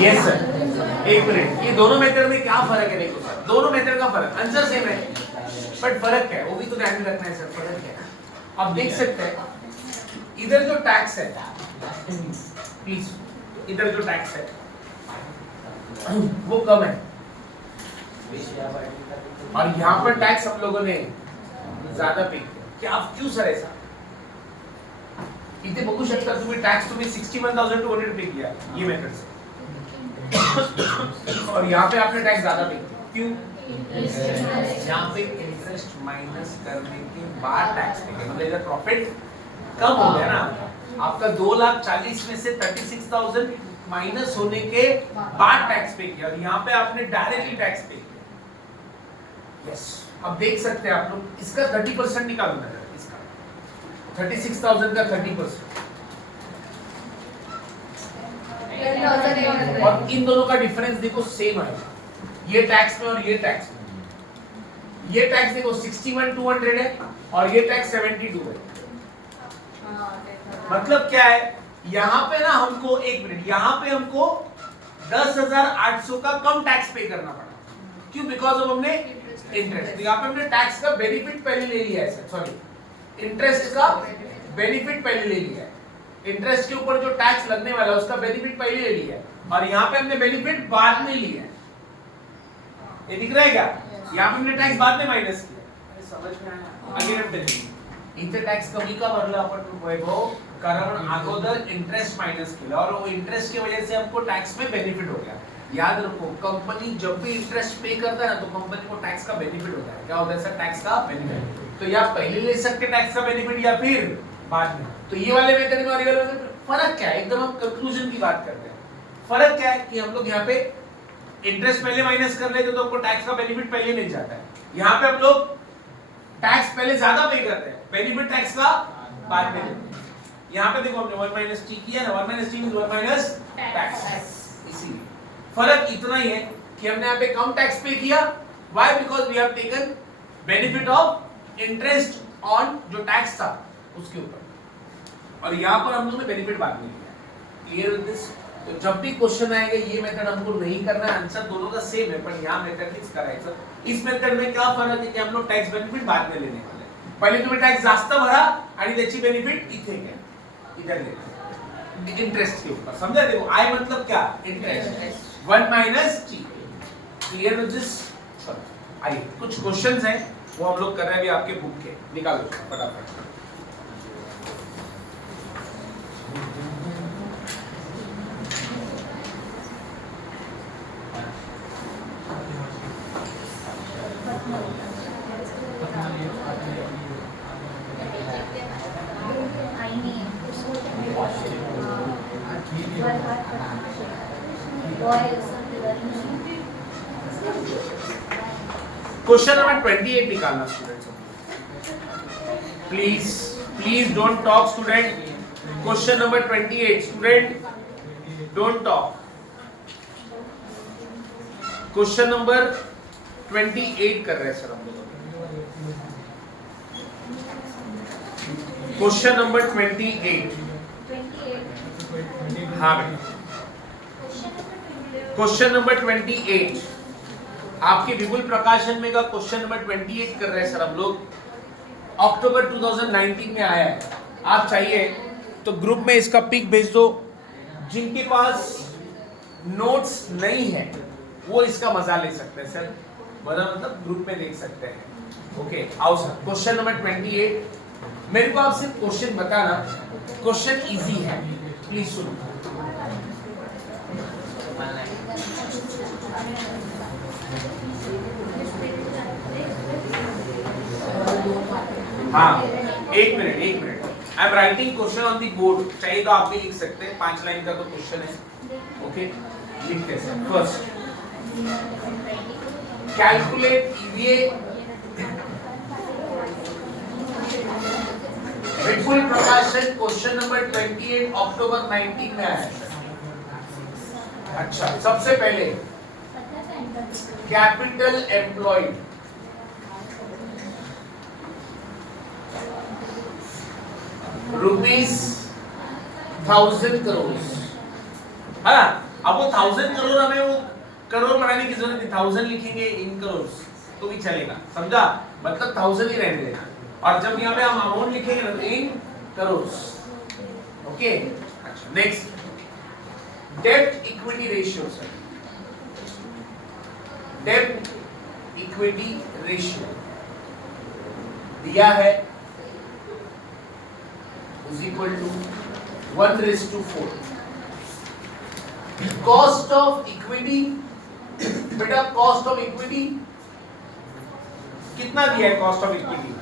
Yes sir, एक minute, ये दोनों मेथड में क्या फर्क है? देखो सर, दोनों मेथड का फर्क, आंसर सेम है बट फर्क क्या है वो भी तो ध्यान में रखना है सर। फर्क क्या है आप देख सकते हैं, इधर जो टैक्स है प्लीज, इधर जो टैक्स है वो कम है और यहाँ पर टैक्स हम लोगों ने ज्यादा पे किया। क्या क्यों सर ऐसा? इथे बघू शकता तुम्ही टॅक्स तुम्ही 61,200 पे किया ये मेथड से और यहाँ पे आपने टैक्स ज्यादा पे किया। क्यों? यहाँ पे इंटरेस्ट माइनस करने के बाद टैक्स पे किया, मतलब इधर प्रॉफिट कम हो गया ना आपका। 2,40,000 में से 36,000 माइनस होने के बाद टैक्स पे किया और यहाँ पे आपने डायरेक्टली टैक्स पे किया। यस, अब देख सकते हैं आप लोग, इसका 30% निकालो ना, इसका 36,000 का 30% और इन दोनों का डिफरेंस देखो सेम है, ये टैक्स में और ये टैक्स में। ये टैक्स देखो 61,200 है और ये टैक्स 72 है। मतलब क्या है, यहाँ पे ना हमको, एक मिनट, यहाँ पे हमको 10,800 का कम टैक्स पे करना पड़ा। क्यों? बिकॉज ऑफ हमने इंटरेस्ट, यहाँ पे हमने टैक्स का बेनिफिट पहले ले लिया है, सॉरी इंटरेस्ट का बेनिफिट पहले ले लिया है। इंटरेस्ट के ऊपर जो टैक्स लगने वाला है उसका बेनिफिट पहले ले लिया है और यहाँ पे हमने बेनिफिट बाद में लिया है। ये दिख रहा है क्या? यहाँ पे हमने टैक्स बाद में माइनस किया। समझ में आया? अगेन हम टेलिंग, इथे टॅक्स कमी का भरला आपण वैभव, कारण अगोदर इंटरेस्ट माइनस केला और वो इंटरेस्ट की वजह से हमको टैक्स में बेनिफिट हो गया। याद रखो, कंपनी जब भी इंटरेस्ट पे करता है ना तो कंपनी को टैक्स का बेनिफिट होता है। क्या होता है सर? टैक्स का बेनिफिट। तो या पहले ले सकते टैक्स का बेनिफिट या फिर बाद में। तो ये वाले मेथड में और ये वाले मेथड में फर्क क्या है? एकदम हम कंक्लूजन की बात करते हैं। फर्क क्या है कि हम लोग यहाँ पे इंटरेस्ट पहले माइनस कर लेते तो हमको टैक्स का बेनिफिट पहले मिल जाता है। यहाँ पे हम लोग टैक्स पहले ज्यादा पे करते हैं, बेनिफिट टैक्स का बाद में लेते हैं। यहाँ पे देखो हमने 1 माइनस टी किया ना, 1 minus T means 1 minus tax. इसीलिए फर्क इतना ही है कि हमने यहाँ पे कम टैक्स पे किया। Why? Because we have taken benefit of interest on जो टैक्स था उसके ऊपर, और यहाँ पर हम लोगों ने बेनिफिट बाद में लिया। Clear this? तो जब भी क्वेश्चन आएगा ये मेथड हमको नहीं करना है, आंसर दोनों का सेम है पण यहाँ मेथड किस करायचं। इस मेथड में क्या फरक है कि हम लोग टॅक्स बेनिफिट बाद में लेने वाले हैं। पहले तुम्ही टॅक्स जास्त भरा आणि त्याची बेनिफिट इथे घ्या, इधर लेते इंटरेस्ट के ऊपर। समझा? देखो आई मतलब क्या? Interest 1 minus T. Clear with this? आइए कुछ क्वेश्चंस हैं वो हम लोग कर रहे हैं अभी आपके बुक के, निकालो फटाफट। क्वेश्चन नंबर 28 निकालना students. Please please don't talk student. Question number 28 student don't talk. Question number 28 कर रहे हैं सर हम लोग। Question number 28। हाँ बेटा, क्वेश्चन नंबर 28 आपके विपुल प्रकाशन में का क्वेश्चन नंबर 28 कर रहे हैं सर हम लोग। अक्टूबर 2019 में आया है। आप चाहिए तो ग्रुप में इसका पिक भेज दो। जिनके पास नोट्स नहीं है वो इसका मजा ले सकते हैं सर, मतलब ग्रुप में देख सकते हैं। ओके आओ सर, क्वेश्चन नंबर 28। मेरे को आप सिर्फ क्वेश्चन बताना, क्वेश्चन इजी है, प्लीज सुनो। हाँ एक minute I am writing question on the board, चाहिए तो आप भी लिख सकते हैं। 5 लाइन का तो क्वेश्चन है। ओके लिखते हैं। फर्स्ट कैलकुलेट ईवीए विपुल प्रकाशन क्वेश्चन नंबर 28 अक्टूबर 19 में आया। अच्छा सबसे पहले कैपिटल एम्प्लॉयड ₹1000 करोड़। हाँ अब वो 1000 करोड़, हमें वो करोड़ बनाने की जरूरत नहीं, 1000 लिखेंगे इन करोड़ तो भी चलेगा, समझा? मतलब 1000 ही रहने देना, और जब यहाँ पे हम अमाउंट लिखेंगे ना इन करोड़। ओके, अच्छा नेक्स्ट डेब्ट इक्विटी रेशियो। सर डेब्ट इक्विटी रेशियो दिया है is equal to 1:4। Cost of equity, बेटा कॉस्ट ऑफ इक्विटी कितना दिया है? Cost of equity,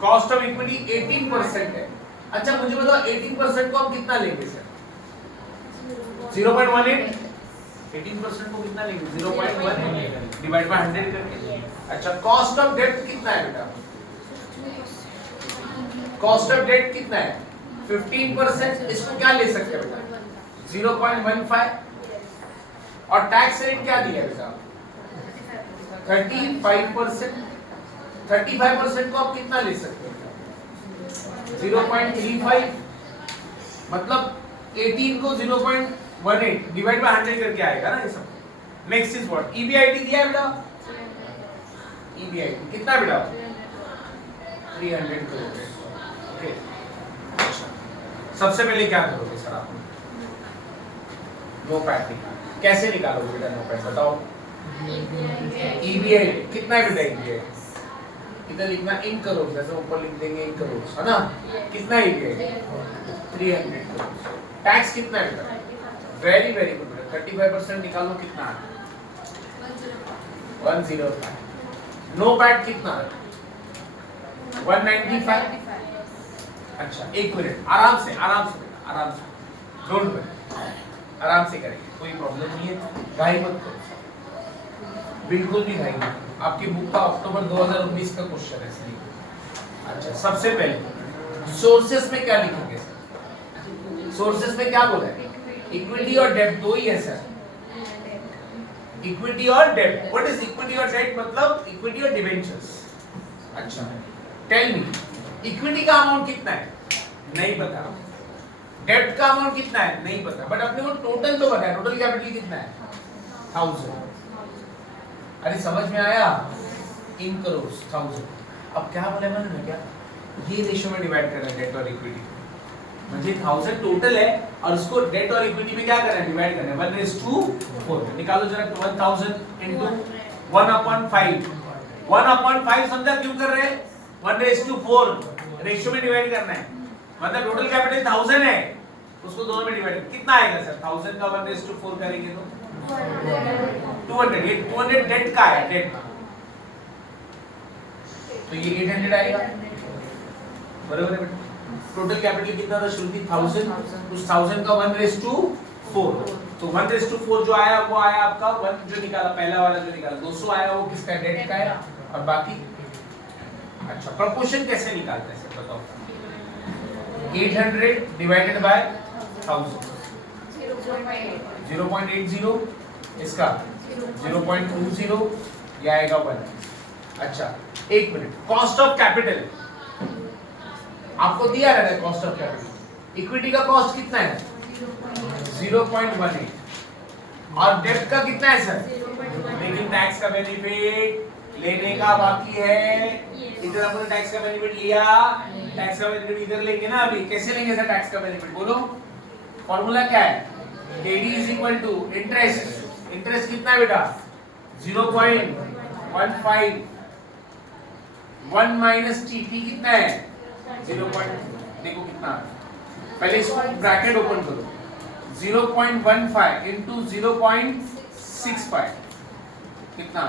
cost of equity 18% है। अच्छा मुझे बताओ 18% को हम कितना लेंगे सर? 0.18। 18% को कितना लेंगे? 0.18 डिवाइड बाय 100 करके। अच्छा कॉस्ट ऑफ डेब्ट कितना है बेटा? कॉस्ट ऑफ डेब्ट कितना है? 15%। इसको क्या ले सकते हैं बेटा? 0.15। और टैक्स रेट क्या दिया है बेटा? 35%। 35% को आप कितना ले सकते हैं? 0.35। मतलब 18 को 0.18 डिवाइड बाय 100 करके आएगा ना ये सब। Next is what? ईबीआईटी दिया है बेटा। ईबीआईटी कितना बेटा? 300 करोड़। ओके, अच्छा सबसे पहले क्या करोगे सर आप? नो पैट निकालो। कैसे निकालोगे बेटा नो पैट बताओ? ईबीआई कितना है बेटा? ईबीआई इधर लिखना इन करोड़, जैसे ऊपर लिख देंगे इन करोड़, है ना? कितना है ईबीआई? 300 करोड़। टैक्स कितना है बेटा? वेरी वेरी गुड बेटा, 35% निकालो कितना है? 105। नो पैट कितना है? 195। अच्छा एक मिनट, आराम से आराम से बेटा, आराम से, डोंट वरी, आराम से करेंगे, कोई प्रॉब्लम नहीं है, घाई मत करो, बिल्कुल भी घाई मत करो। आपकी बुक का अक्टूबर 2019 का क्वेश्चन है इसलिए। अच्छा सबसे पहले सोर्सेस में क्या लिखेंगे सर? सोर्सेस में क्या बोला है? इक्विटी और डेब्ट दो ही है सर। इक्विटी और डेब्ट। व्हाट इज इक्विटी और डेब्ट? मतलब इक्विटी और डिबेंचर्स। अच्छा टेल मी, इक्विटी का अमाउंट कितना है? नहीं पता। डेब्ट का अमाउंट कितना है? नहीं पता, बट अपने को टोटल तो पता है। टोटल कैपिटल कितना है? 1000। अरे समझ में आया? इन करोड़ 1000। अब क्या बोले मैंने, क्या ये रेशियो में डिवाइड करना है डेट और इक्विटी। मुझे 1000 टोटल है और उसको डेट और इक्विटी में क्या करना है? डिवाइड करना है 1:4। निकालो जरा 1000 into 1/5। 1/5 समझा क्यों कर रहे हैं? 1:4 रेशियो में डिवाइड करना है। मतलब टोटल कैपिटल 1000 है, उसको दोनों में डिवाइड कितना आएगा सर? 1000 का 1:4 करेंगे तो 200। ये 200 डेट का है, डेट का, तो ये 800 आएगा, बराबर है बेटा। टोटल कैपिटल कितना था श्रुति? 1000। उस 1000 का 1:4, तो 1:4 जो आया वो आया आपका 1 जो निकाला, पहला वाला जो निकाला 200 आया, वो किसका? डेट का है। और बाकी अच्छा प्रोपोर्शन कैसे निकालते हैं सर बताओ? 800 डिवाइडेड बाय 1000 0.80, इसका 0.20, ये आएगा 1। अच्छा एक मिनट, कॉस्ट ऑफ कैपिटल आपको दिया रहता है। कॉस्ट ऑफ कैपिटल इक्विटी का कॉस्ट कितना है? 0.18। और डेब्ट का कितना है सर? लेकिन टैक्स का बेनिफिट लेने का बाकी है। इधर हमने टैक्स का बेनिफिट लिया, टैक्स का बेनिफिट इधर लेंगे ना अभी। कैसे लेंगे सर टैक्स का बेनिफिट? बोलो फॉर्मूला क्या है? KD is equal to interest. Interest कितना है बेटा? 0.15। 1 माइनस T कितना है? 0. देखो कितना, पहले इसको ब्रैकेट ओपन करो। 0.15 into 0.65 कितना?